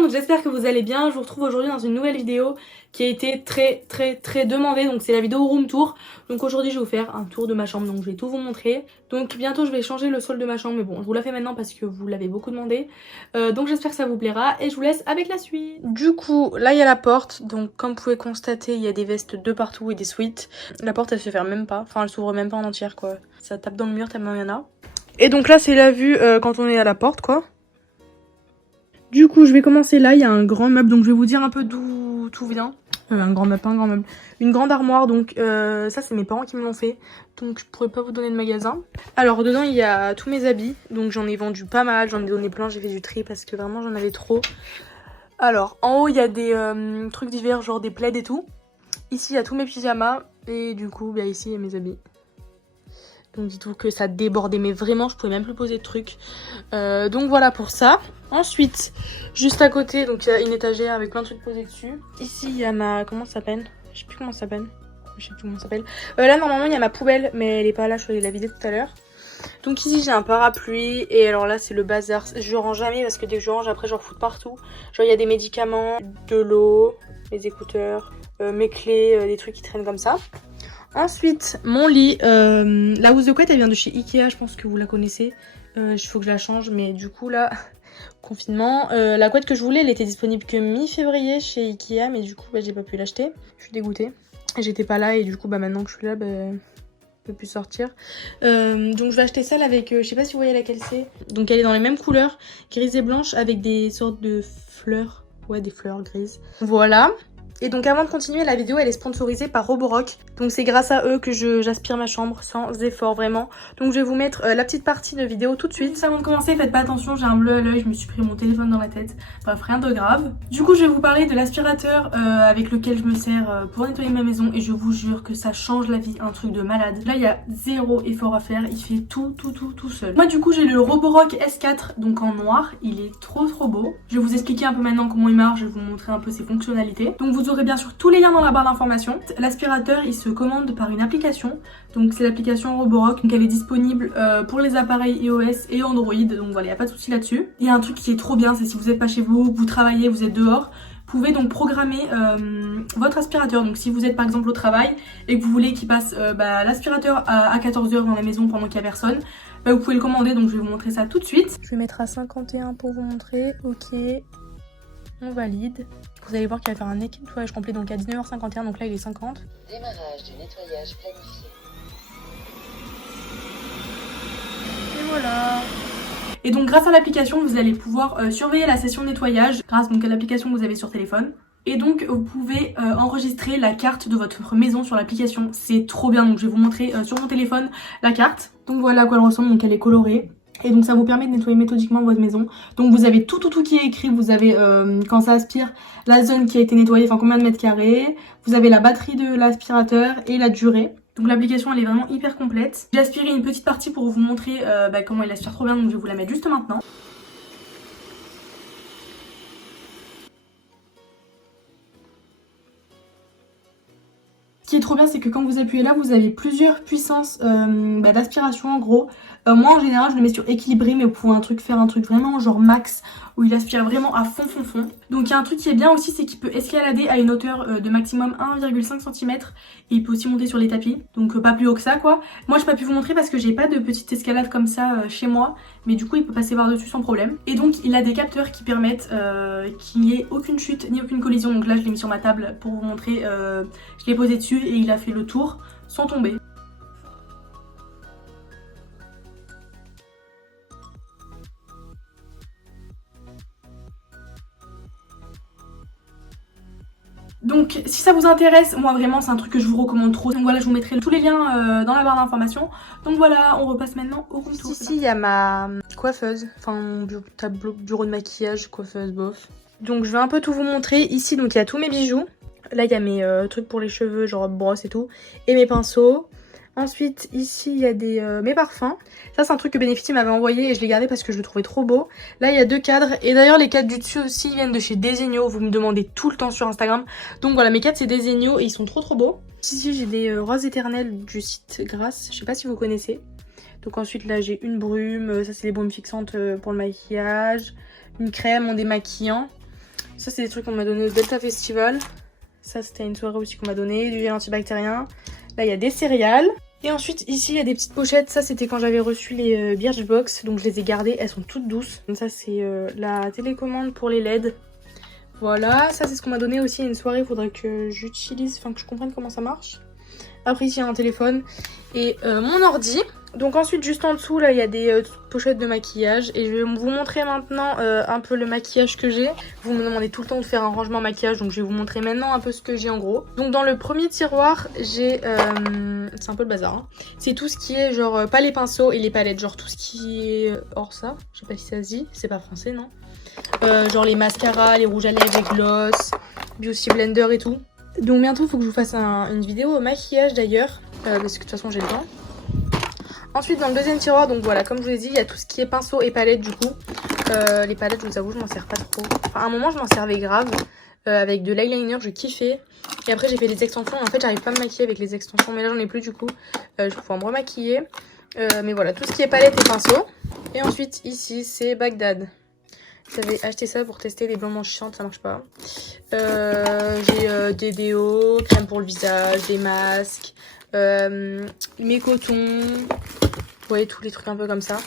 monde, j'espère que vous allez bien. Je vous retrouve aujourd'hui dans une nouvelle vidéo qui a été très demandée. Donc c'est la vidéo room tour. Donc aujourd'hui je vais vous faire un tour de ma chambre, donc je vais tout vous montrer. Donc bientôt je vais changer le sol de ma chambre, mais bon je vous la fais maintenant parce que vous l'avez beaucoup demandé. Donc j'espère que ça vous plaira et je vous laisse avec la suite. Du coup là il y a la porte, donc comme vous pouvez constater il y a des vestes de partout et des sweats. La porte elle se ferme même pas, enfin elle s'ouvre même pas en entière quoi. Ça tape dans le mur tellement il y en a. Et donc là c'est la vue quand on est à la porte quoi. Du coup, je vais commencer là, il y a un grand meuble, donc je vais vous dire un peu d'où tout vient. Un grand meuble, pas un grand meuble. Une grande armoire, donc ça c'est mes parents qui me l'ont fait, donc je pourrais pas vous donner de magasin. Alors dedans il y a tous mes habits, donc j'en ai vendu pas mal, j'en ai donné plein, j'ai fait du tri parce que vraiment j'en avais trop. Alors en haut il y a des trucs divers, genre des plaids et tout. Ici il y a tous mes pyjamas, et du coup bah, ici il y a mes habits. Donc dites-vous que ça débordait, mais vraiment je pouvais même plus poser de trucs. Donc voilà pour ça. Ensuite, juste à côté, donc il y a une étagère avec plein de trucs posés dessus. Ici il y a ma... comment ça s'appelle? Je sais plus comment ça s'appelle. Là normalement il y a ma poubelle, mais elle est pas là, je vais la vider tout à l'heure. Donc ici j'ai un parapluie, et alors là c'est le bazar. Je range jamais parce que dès que je range après j'en fous de partout. Genre il y a des médicaments, de l'eau, mes écouteurs, mes clés, des trucs qui traînent comme ça. Ensuite, mon lit, la housse de couette elle vient de chez Ikea, je pense que vous la connaissez. Il faut que je la change, mais du coup là, confinement. La couette que je voulais, elle était disponible que mi-février chez Ikea, mais du coup bah, j'ai pas pu l'acheter. Je suis dégoûtée. J'étais pas là et du coup bah maintenant que je suis là, bah, je peux plus sortir. Donc je vais acheter celle avec, je sais pas si vous voyez laquelle c'est. Donc elle est dans les mêmes couleurs, grise et blanche, avec des sortes de fleurs. Ouais, des fleurs grises. Voilà. Et donc avant de continuer, la vidéo elle est sponsorisée par Roborock. Donc c'est grâce à eux que j'aspire ma chambre sans effort vraiment. Donc je vais vous mettre la petite partie de vidéo tout de suite. Avant de commencer, faites pas attention, j'ai un bleu à l'œil, je me suis pris mon téléphone dans la tête. Bref, rien de grave. Du coup je vais vous parler de l'aspirateur avec lequel je me sers pour nettoyer ma maison. Et je vous jure que ça change la vie, un truc de malade. Là il y a zéro effort à faire, il fait tout seul. Moi du coup j'ai le Roborock S4 donc en noir, il est trop beau. Je vais vous expliquer un peu maintenant comment il marche, je vais vous montrer un peu ses fonctionnalités. Donc vous aurez bien sûr tous les liens dans la barre d'informations. L'aspirateur il se commande par une application, donc c'est l'application Roborock, donc elle est disponible pour les appareils iOS et Android, donc voilà, il n'y a pas de souci là-dessus. Il y a un truc qui est trop bien, c'est si vous n'êtes pas chez vous, vous travaillez, vous êtes dehors, vous pouvez donc programmer votre aspirateur. Donc si vous êtes par exemple au travail et que vous voulez qu'il passe l'aspirateur à 14 h dans la maison pendant qu'il n'y a personne, vous pouvez le commander, donc je vais vous montrer ça tout de suite. Je vais mettre à 51 pour vous montrer, ok, on valide. Vous allez voir qu'il va faire un nettoyage complet donc à 19h51, donc là il est 50. Démarrage du nettoyage planifié. Et voilà. Et donc grâce à l'application vous allez pouvoir surveiller la session de nettoyage grâce donc à l'application que vous avez sur téléphone. Et donc vous pouvez enregistrer la carte de votre maison sur l'application. C'est trop bien, donc je vais vous montrer sur mon téléphone la carte. Donc voilà à quoi elle ressemble, donc elle est colorée. Et donc ça vous permet de nettoyer méthodiquement votre maison. Donc vous avez tout qui est écrit. Vous avez quand ça aspire, la zone qui a été nettoyée, enfin combien de mètres carrés. Vous avez la batterie de l'aspirateur et la durée. Donc l'application elle est vraiment hyper complète. J'ai aspiré une petite partie pour vous montrer comment il aspire trop bien, donc je vais vous la mettre juste maintenant. Ce qui est trop bien, c'est que quand vous appuyez là, vous avez plusieurs puissances d'aspiration en gros. Moi en général je le mets sur équilibré, mais vous pouvez faire un truc vraiment genre max où il aspire vraiment à fond. Donc il y a un truc qui est bien aussi, c'est qu'il peut escalader à une hauteur de maximum 1,5 cm et il peut aussi monter sur les tapis, donc pas plus haut que ça quoi. Moi j'ai pas pu vous montrer parce que j'ai pas de petite escalade comme ça chez moi, mais du coup il peut passer par dessus sans problème. Et donc il a des capteurs qui permettent qu'il n'y ait aucune chute ni aucune collision. Donc là je l'ai mis sur ma table pour vous montrer, je l'ai posé dessus et il a fait le tour sans tomber. Donc si ça vous intéresse, moi vraiment c'est un truc que je vous recommande trop. Donc voilà, je vous mettrai tous les liens dans la barre d'informations. Donc voilà, on repasse maintenant au room tour. Ici il y a ma coiffeuse, enfin mon bureau de maquillage, coiffeuse, bof. Donc je vais un peu tout vous montrer. Ici donc il y a tous mes bijoux. Là il y a mes trucs pour les cheveux, genre brosse et tout. Et mes pinceaux. Ensuite, ici, il y a mes parfums. Ça, c'est un truc que Benefiti m'avait envoyé et je l'ai gardé parce que je le trouvais trop beau. Là, il y a 2 cadres. Et d'ailleurs, les cadres du dessus aussi viennent de chez Desenio. Vous me demandez tout le temps sur Instagram. Donc voilà, mes cadres, c'est Desenio et ils sont trop beaux. Ici, j'ai des roses éternelles du site Grasse. Je sais pas si vous connaissez. Donc ensuite, là, j'ai une brume. Ça, c'est les baumes fixantes pour le maquillage. Une crème en démaquillant. Ça c'est des trucs qu'on m'a donné au Delta Festival. Ça c'était une soirée aussi qu'on m'a donné, du gel antibactérien. Là il y a des céréales. Et ensuite ici il y a des petites pochettes, ça c'était quand j'avais reçu les Birchbox, donc je les ai gardées, elles sont toutes douces. Donc ça c'est la télécommande pour les LED. Voilà, ça c'est ce qu'on m'a donné aussi à une soirée, il faudrait que j'utilise, enfin que je comprenne comment ça marche. Après ici il y a un téléphone et mon ordi. Donc ensuite juste en dessous là il y a des pochettes de maquillage et je vais vous montrer maintenant un peu le maquillage que j'ai. Vous me demandez tout le temps de faire un rangement maquillage, donc je vais vous montrer maintenant un peu ce que j'ai en gros. Donc dans le premier tiroir j'ai, c'est un peu le bazar hein. C'est tout ce qui est genre pas les pinceaux et les palettes, genre tout ce qui est hors ça, je sais pas si ça se dit, c'est pas français non. Genre les mascaras, les rouges à lèvres, les gloss, Beauty Blender et tout. Donc bientôt il faut que je vous fasse une vidéo au maquillage d'ailleurs, parce que de toute façon j'ai le temps. Ensuite dans le deuxième tiroir, donc voilà, comme je vous l'ai dit, il y a tout ce qui est pinceau et palettes du coup. Les palettes je vous avoue je m'en sers pas trop. Enfin à un moment je m'en servais grave, avec de l'eyeliner je kiffais. Et après j'ai fait des extensions et en fait j'arrive pas à me maquiller avec les extensions, mais là j'en ai plus du coup. Je vais pouvoir me remaquiller. Mais voilà, tout ce qui est palettes et pinceau. Et ensuite ici c'est Bagdad. J'avais acheté ça pour tester les blancs blanchissantes, ça marche pas. J'ai des déos, crème pour le visage, des masques, mes cotons, vous voyez tous les trucs un peu comme ça.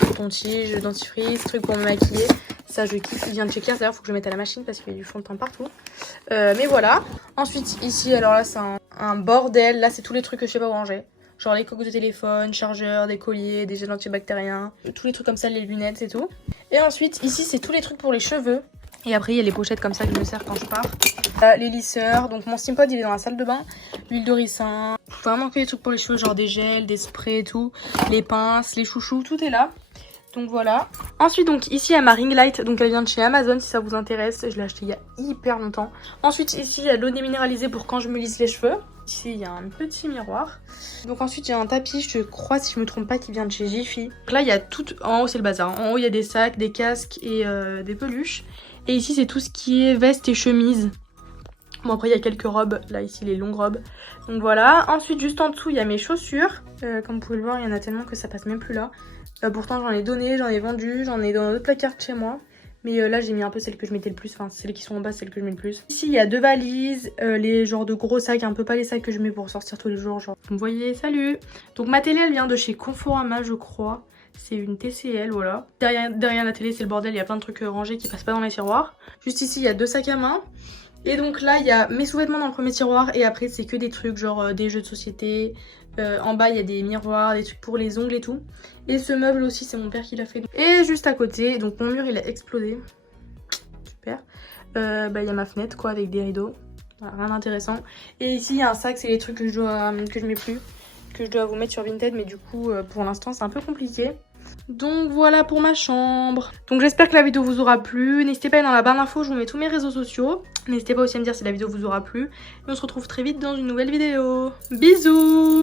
Coton-tige, dentifrice, trucs pour me maquiller. Ça je kiffe, il vient de chez Claire's d'ailleurs, faut que je le mette à la machine parce qu'il y a du fond de teint partout. Mais voilà. Ensuite ici, alors là c'est un bordel, là c'est tous les trucs que je sais pas où ranger. Genre les coques de téléphone, chargeurs, des colliers, des gels antibactériens, tous les trucs comme ça, les lunettes et tout. Et ensuite ici c'est tous les trucs pour les cheveux. Et après il y a les pochettes comme ça que je me sers quand je pars. Les lisseurs, donc mon Steampod il est dans la salle de bain. L'huile de ricin, vraiment que les trucs pour les cheveux, genre des gels, des sprays et tout. Les pinces, les chouchous, tout est là. Donc voilà. Ensuite donc ici il y a ma ring light, donc elle vient de chez Amazon si ça vous intéresse. Je l'ai acheté il y a hyper longtemps. Ensuite ici il y a de l'eau déminéralisée pour quand je me lisse les cheveux. Ici il y a un petit miroir. Donc ensuite il y a un tapis, je crois si je me trompe pas, qui vient de chez Jiffy. Donc là il y a tout, en haut c'est le bazar. En haut il y a des sacs, des casques et des peluches. Et ici c'est tout ce qui est veste et chemise. Bon après il y a quelques robes, là ici les longues robes. Donc voilà. Ensuite juste en dessous il y a mes chaussures. Comme vous pouvez le voir il y en a tellement que ça passe même plus là. Pourtant j'en ai donné, j'en ai vendu, j'en ai dans d'autres placards chez moi. Mais là j'ai mis un peu celles que je mettais le plus, enfin celles qui sont en bas, celles que je mets le plus. Ici il y a deux valises, les genres de gros sacs, un peu pas les sacs que je mets pour sortir tous les jours. Genre. Vous voyez, salut. Donc ma télé elle vient de chez Conforama je crois. C'est une TCL, voilà. Derrière la télé c'est le bordel, il y a plein de trucs rangés qui passent pas dans les tiroirs. Juste ici il y a deux sacs à main. Et donc là il y a mes sous-vêtements dans le premier tiroir et après c'est que des trucs genre des jeux de société. En bas il y a des miroirs, des trucs pour les ongles et tout. Et ce meuble aussi c'est mon père qui l'a fait. Et juste à côté, donc mon mur il a explosé. Super. Il y a ma fenêtre quoi avec des rideaux. Voilà, rien d'intéressant. Et ici il y a un sac, c'est les trucs que je mets plus. Que je dois vous mettre sur Vinted mais du coup pour l'instant c'est un peu compliqué. Donc voilà pour ma chambre. Donc j'espère que la vidéo vous aura plu. N'hésitez pas à aller dans la barre d'infos, je vous mets tous mes réseaux sociaux. N'hésitez pas aussi à me dire si la vidéo vous aura plu. Et on se retrouve très vite dans une nouvelle vidéo. Bisous!